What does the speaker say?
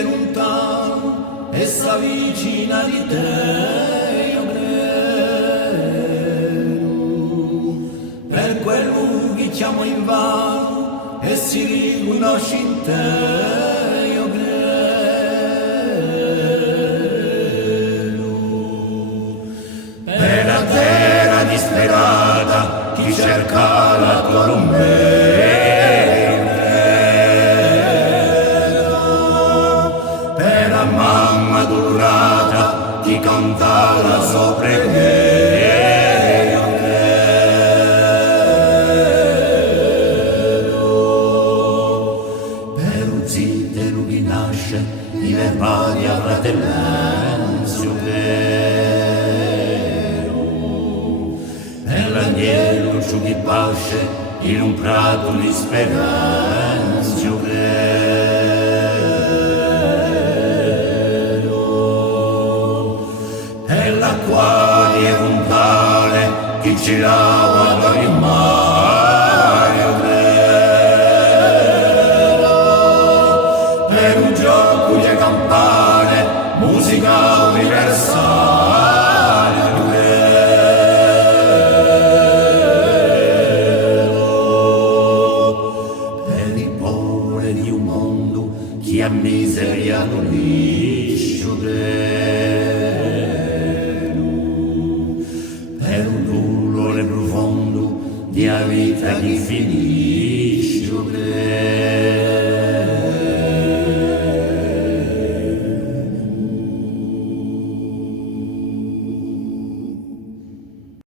è lontano e s'avvicina di te, io credo. Per quello che chiamo in vano e si riconosce in te, io credo. Per la terra disperata chi cerca la Colombia, mamma durata chi cantava sopra me, io credo. Per un zitero che nasce di verbaria fratellanza, io credo. Per l'agnello ciò che pasce in un prato di speranza, io credo. Quali è lontane chi girava per il mare, io credo. Per un gioco di campane, musica universale, io credo. Per il povero di un mondo chi ha miseria non liscio, io credo. Per un dolore profondo di vita che finisce.